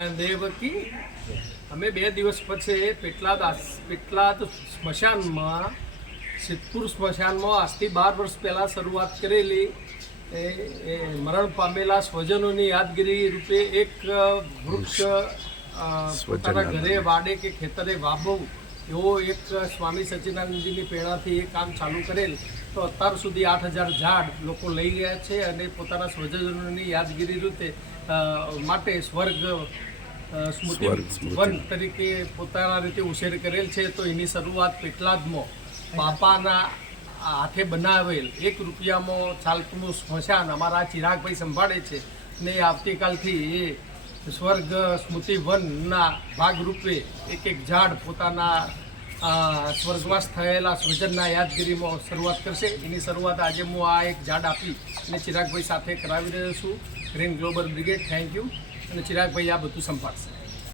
દેવકી અમે 2 દિવસ પછી પેટલાદ સ્મશાનમાં સિદ્ધપુર સ્મશાનમાં આજથી 12 વર્ષ પહેલાં શરૂઆત કરેલી એ મરણ પામેલા સ્વજનોની યાદગીરી રૂપે એક વૃક્ષ પોતાના ઘરે વાડે કે ખેતરે વાવવું એવો એક સ્વામી સચ્ચિદાનંદજીની પ્રેરણાથી એ કામ ચાલુ કરેલ. તો અત્યાર સુધી 8000 ઝાડ લોકો લઈ રહ્યા છે અને પોતાના સ્વજનોની યાદગીરી રીતે માટે સ્વર્ગ સ્મૃતિ વન તરીકે પોતાના રીતે ઉછેર કરેલ છે. તો એની શરૂઆત પેટલાદમાં બાપાના હાથે બનાવેલ 1 રૂપિયામાં ચાલતું સ્મશાન અમારા ચિરાગભાઈ સંભાળે છે ને આવતીકાલથી એ સ્વર્ગ સ્મૃતિ વનના ભાગરૂપે એક ઝાડ પોતાના સ્વર્ગવાસ થયેલા સ્વજનના યાદગીરીમાં શરૂઆત કરશે. એની શરૂઆત આજે હું આ એક ઝાડ આપી અને ચિરાગભાઈ સાથે કરાવી રહ્યો છું. Green global brigade thank you. અને ચિરાગભાઈ આ બધું સંભાળશે.